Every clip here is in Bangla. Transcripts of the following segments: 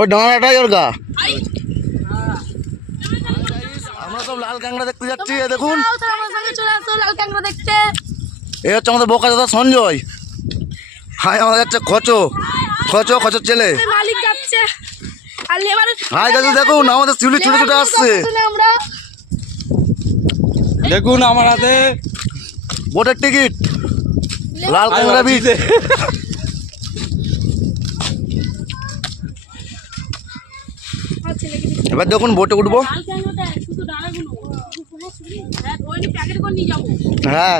ওই ডাঙাটাই ওর গা। আমরা সব লাল কাঁকড়া দেখতে যাচ্ছি। দেখুন এই হচ্ছে আমাদের বোকা দাদা সঞ্জয়। হাই আমাদের যাচ্ছে খচো খচো খচোর ছেলে। হাই গাছ দেখুন আমাদের শিউলি ছুটে ছুটে আসছে। দেখুন আমার হাতে বোটের টিকিট লাল কাঁকড়া বীজ। এবার দেখুন বোটে উঠবো। হ্যাঁ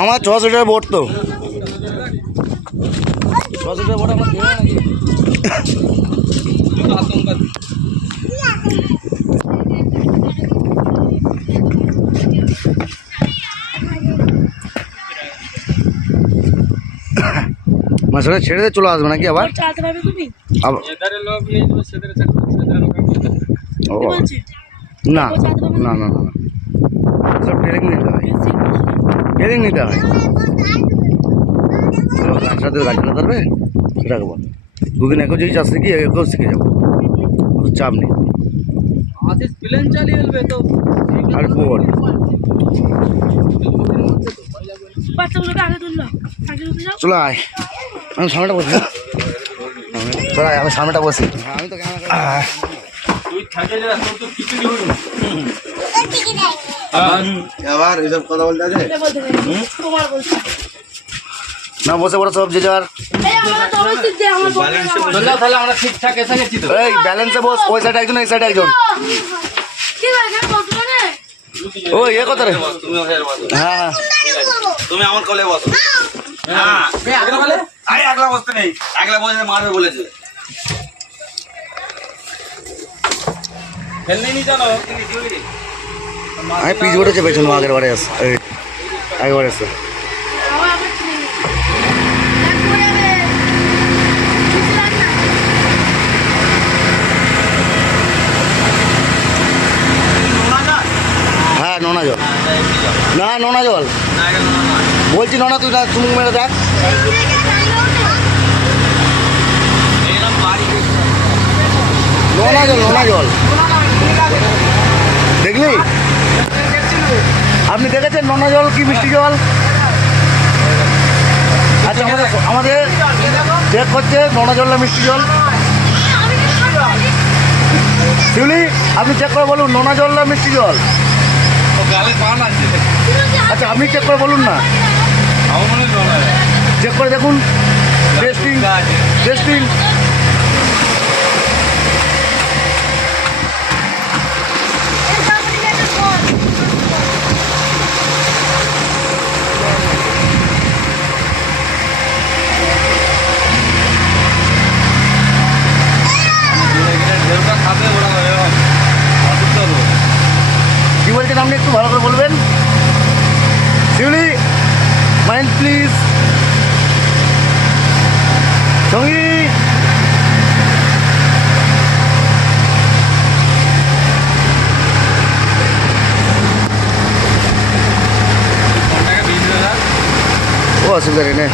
আমার 600 টাকা বোট তো 600 টাকা বোট আমরা দেবো নাকি? মাছটা ছেড়ে দিয়ে চলে আসবে নাকি আবার? না না না না সব ট্রেনিং নিতে হয়, ট্রেনিং নিতে হয়। গাছটা গাছটা ধরবে রাখবো, দুদিন একও যদি চাষ শিখি একেও শিখে যাবো, চাপ নেই। আর বোট চলো আয়, আমি সামনেটা বসি। আমি সামনেটা বসি। আমি তো আবার এইসব কথা বলতে আছে না, বসে পড়ে সব যে যার ব্যালেন্সে বস। ওই সাইডে একজন এই সাইডে একজন। ও এ কথা রে। হ্যাঁ তুমি আমার কোলে বসো। একলা বসতে নেই, একলা বসে মারবে বলেছে। আমি পিচ বোটে চেপেছিলাম আগের বারে আগেবারে এসে। হ্যাঁ নোনা জল, না নোনা জল বলছি। নোনা তুই না চুমুক মেরে দেখ। নোনা জল, নোনা জল দেখলি? আপনি দেখেছেন নোনা জল কি মিষ্টি জল? আচ্ছা আমাদের চেক করছে নোনা জল না মিষ্টি জল। শিউলি আপনি চেক করে বলুন নোনা জল না মিষ্টি জল। আচ্ছা আপনি চেক করে বলুন না, চেক করে দেখুন। Testing testing. কি বলছেন আপনি একটু ভালো করে বলবেন? শিউলি মাইন্ড প্লিজ। সঙ্গী ও অসুবিধা নেই।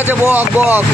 আছে বক বক।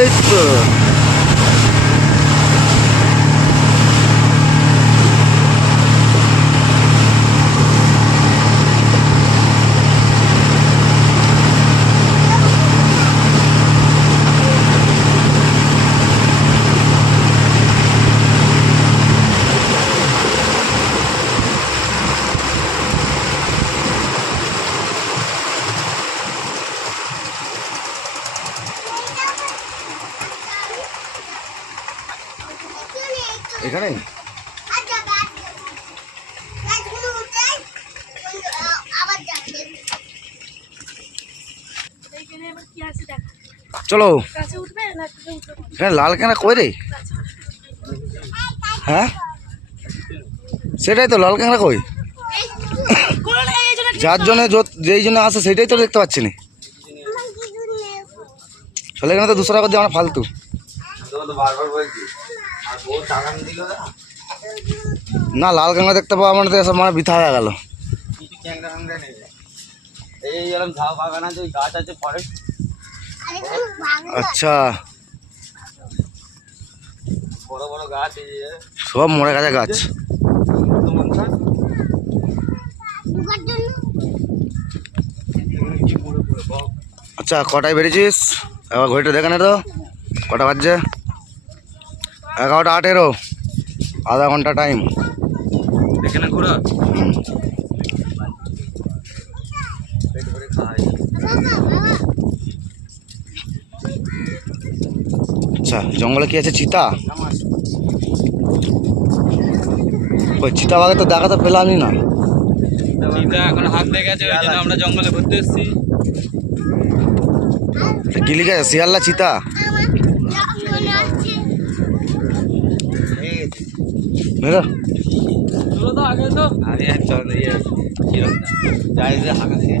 এই তো এখানে চলো। এখানে লাল কেনা কই রে? হ্যাঁ সেটাই তো, লাল ক্যাংরা কই? যার জন্য যেই জন্য আসে সেটাই তো দেখতে পাচ্ছি না। চলে এখানে তো 200 টাকা দিয়ে আমরা ফালতু। না লাল ক্যাংরা দেখতে পাওয়া মানে তো এসব মানে বৃথা হয়ে গেল। আচ্ছা বড় বড় গাছ, সব মরে গেছে গাছ। আচ্ছা কটায় বেরিয়েছিস? এবার ঘড়িটা দেখে নে তো কটা বাজছে। 11:08, আধা ঘন্টা টাইম। এখানে ঘোরা আচ্ছা জঙ্গলে কি আছে? চিতা? ওই চিতাবাঘে তো দেখা তো পেলামই না। এখন হাত লেগে গেছে, ওই জন্য আমরা জঙ্গলে ঘুরতে এসেছি। গিলি গেছে শিয়াল্লা চিতা? চলো তো আগে, তো আগে চল। যাই যে হাঁকা দিয়ে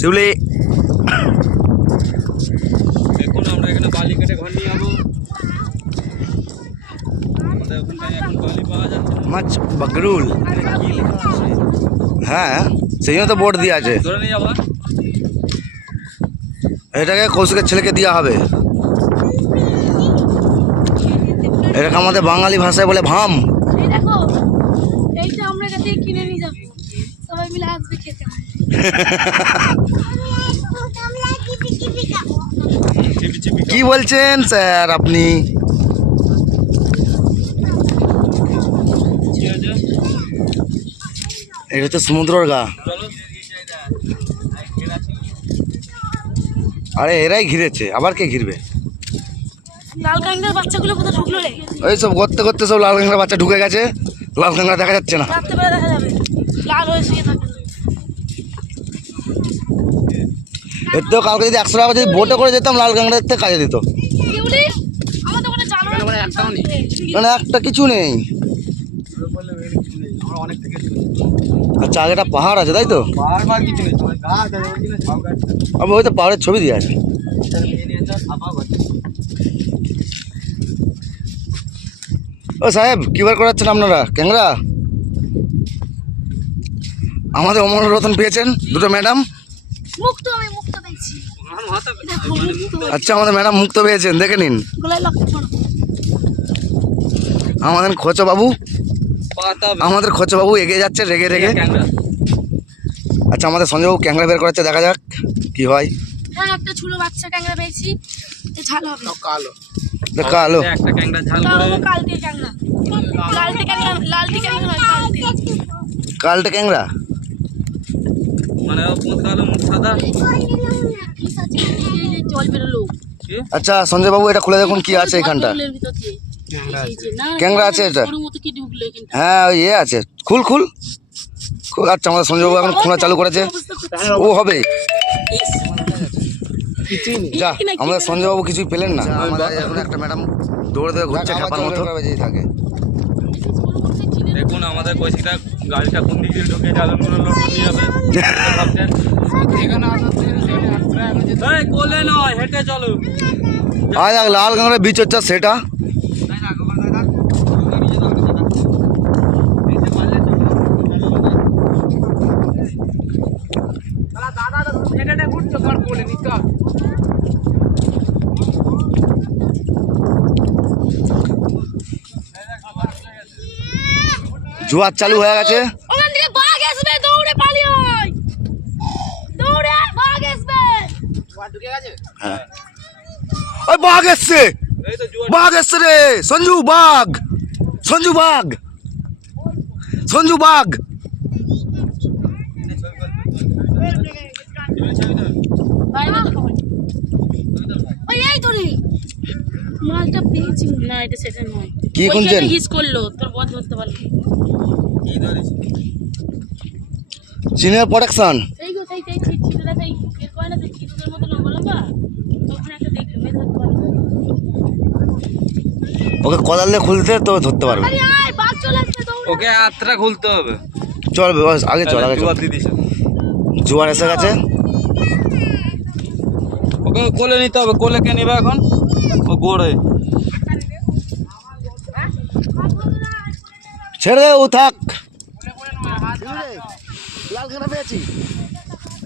শিউলি দেখুন আমরা এখানে বালি কেটে ঘর নিয়ে যাবো। আমাদের ওখানটায় এখন বালি পাওয়া যাচ্ছে না। মাছ বগরুল, কি লেখা আছে? হ্যাঁ সেই জন্য তো বোর্ড দিয়ে আছে। ধরে নিয়ে যাবো। এটাকে কৌশিকের ছেলেকে দেওয়া হবে। এটাকে আমাদের বাঙালি ভাষায় বলে ভাম। এই দেখো, এইটা আমরা এখান থেকে কিনে নিয়ে যাবো, সবাই মিলে আসবে খেতে। চিপি চিপি কি বলছেন স্যার আপনি? কি আছে? এটা হচ্ছে সমুদ্রর গা। চলো। আরে এরাই ঘিরেছে, আবার কে ঘিরবে? লাল কাঁকড়ার বাচ্চাগুলো কোথায় ঢুকলো রে? ওই সব করতে করতে সব লাল কাঁকড়া বাচ্চা ঢুকে গেছে। লাল কাঁকড়া দেখা যাচ্ছে না। রাত্রেবেলা দেখা যাবে, লাল হয়ে শুয়ে থাকে। এর তো কালকে যদি 100 টাকা যদি বোটে করে যেতাম, লাল কাঁকড়া দেখতে কাজে দিত। শিউলি, আমাদের ওখানে জানোয়ার এখানে একটাও নেই। মানে একটা কিছু নেই। আচ্ছা আগে একটা পাহাড় আছে তাই তো? বারবার কিছু নেই, গাছ আছে ওই দিনে সব গাছ। আমি হয়তো পাহাড়ের ছবি দিয়ে আছে। ও সাহেব কি বার করাচ্ছেন আপনারা ক্যাংরা? আমাদের অমর রতন পেয়েছেন দুটো ম্যাডাম। মুক্ত, আমি মুক্ত পেয়েছি। দেখো, মুক্ত। আচ্ছা আমাদের ম্যাডাম মুক্ত পেয়েছেন, দেখে নিন। গলায় লক্ষণ। আমাদের খোঁচো বাবু, পাতা আমাদের খোঁচো বাবু এগিয়ে যাচ্ছে রেগে রেগে। ক্যাংরা। আচ্ছা আমাদের সঞ্জয় বাবু ক্যাংরা বের করাচ্ছে, দেখা যাক কি হয়। হ্যাঁ, একটা ছোট বাচ্চা ক্যাংড়া পেয়েছি, এ ঝাল হবে। দেখা আলো। একটা ক্যাংরা ঝাল তাও করে কালকে ক্যাংড়া, লালটে ক্যাংড়া, লালটে ক্যাংড়া নয়, কালটে। কালটা ক্যাংরা। মানে মুখ কালো মুখ সাদা। এই যে জল বেরোলো। কি? আচ্ছা সঞ্জয় বাবু এটা খুলে দেখুন কি আছে এখানটা। জলের ভিতর দিয়ে। এই যে, না, ক্যাংড়া আছে এটা? গরুর মতো কি ঢুকলো এখানটা? হ্যাঁ ওই ইয়ে আছে, খুল খুল খুল। আচ্ছা আমাদের সঞ্জয় বাবু এখন খোঁড়া চালু করেছে, ও হবে। যা আমাদের সঞ্জয় বাবু কিছুই পেলেন না। আমাদের এখন একটা ম্যাডাম দৌড়ে দৌড়ে ঘুরছে খ্যাপার মতো। থাকে দেখুন আমাদের কৌশিকটা গাড়িটা কোন দিকে ঢুকে জালনগুলো লোড নিয়ে যাবে ভাবছেন। এই কোলে নয়, হেঁটে চলো। আজ এক লাল কাঁকড়া বীজ হচ্ছে সেটা। জোয়ার চালু হয়ে গেছে। ওখান থেকে বাঘ আসবে, দৌড়ে পালিয়ে আয়, দৌড়ে আয়, বাঘ আসবে। হ্যাঁ ওই বাঘ এসছে, এই তো জোয়ার। বাঘ এসছে রে সঞ্জু, বাঘ সঞ্জু, বাঘ সঞ্জু, বাঘ। বাইরে দেখো। ওই এই তো রে, মালটা পেয়েছি। না, এটা সেটা নয়। কি খুঁজছেন? হিস করলো, তোর বদ ধরতে পারলো। কি ধরেছি? Senior production. সেই গো, সেই ছিটটা, সেই বের করে না, সেই ছিটটার মতো লম্বা লম্বা, ওখানে একটা দেখলো, বের করতে পারলো। ওকে কদাল দিয়ে খুলতে তো ধরতে পারবে। আরে আয়, বাঘ চলে আসছে, দৌড়ে। ওকে আত্রা খুলতে হবে। চল বস, আগে চল আগে চল। জোয়ার দিয়ে দিছে। জোয়ার এসে গেছে। ওকে কোলে নিতে হবে। কোলে কে নেবে এখন? ও গোড়ে। ছেড়ে দে, ও থাক। লাল খানা পেয়েছি,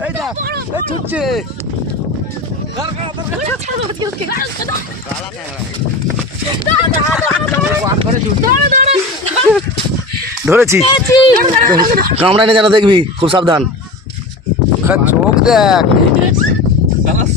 এই দেখ, এই ছুটছে। ওকে, কালা ক্যাংড়া দাঁড়া, দাঁড়া। ধরেছি। পেয়েছি। কামড়ানি যেন দেখবি, খুব সাবধান। চোখ দেখ। খালাস।